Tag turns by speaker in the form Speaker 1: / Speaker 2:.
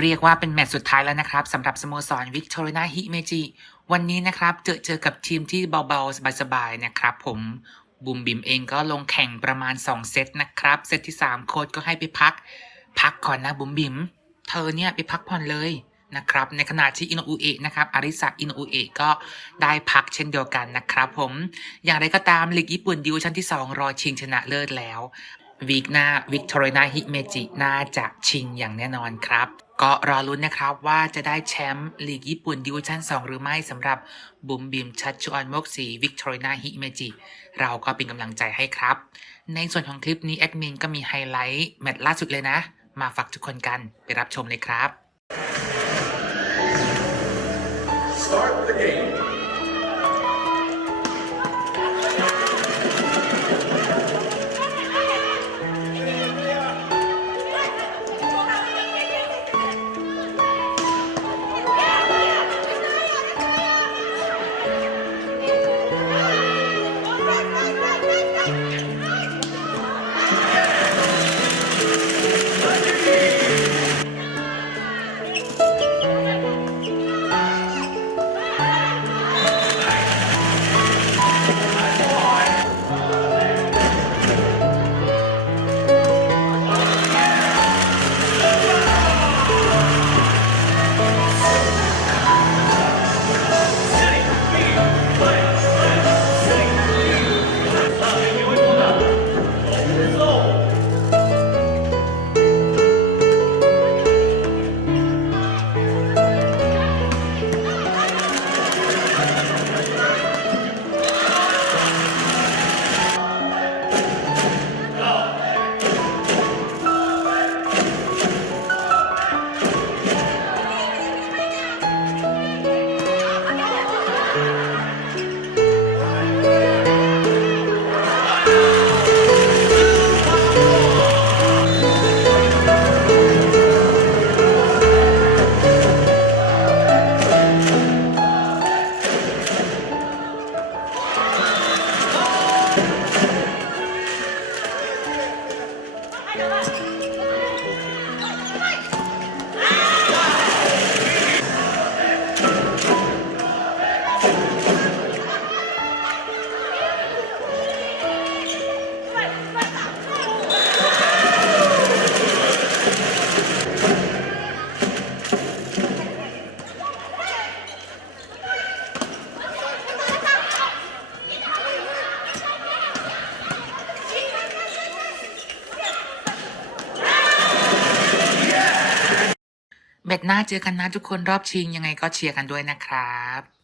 Speaker 1: เรียกว่าเป็นแมตช์สุดท้ายแล้วนะครับสำหรับสโมสรวิกตอรีนาฮิเมจิวันนี้นะครับเจอเจอกับทีมที่เบาๆ สบายๆ นะครับผมบุมบิมเองก็ลงแข่งประมาณ 2 เซตนะครับ เซตที่ 3 โค้ชก็ให้ไปพัก พักก่อนนะบุมบิม เธอเนี่ยไปพักผ่อนเลยนะครับ ในขณะที่อินอุเอะนะครับอาริสะอินโนอุเอะก็ได้พักเช่นเดียวกันนะครับผม อย่างไรก็ตามลีกญี่ปุ่นดิวชั่นที่ 2 รอชิงชนะเลิศแล้ว วีคหน้าวิกตอเรียนาฮิเมจิน่าจะชิงอย่างแน่นอนครับ ก็รอลุ้นนะครับว่าจะได้แชมป์ลีกญี่ปุ่นดิวชั่น 2 หรือไม่สำหรับบุมบิมชัดชวนมกสีวิกตอเรียนาฮิเมจิเราก็เป็นกำลังใจให้ครับ ในส่วนของคลิปนี้แอดมินก็มีไฮไลท์แมตช์ล่าสุดเลยนะ มาฝากทุกคนกันไปรับชมเลยครับ
Speaker 2: Start the game.
Speaker 1: แเบ็ดหน้าเจอกันนะทุกคนรอบชิงยังไงก็เชียร์กันด้วยนะครับ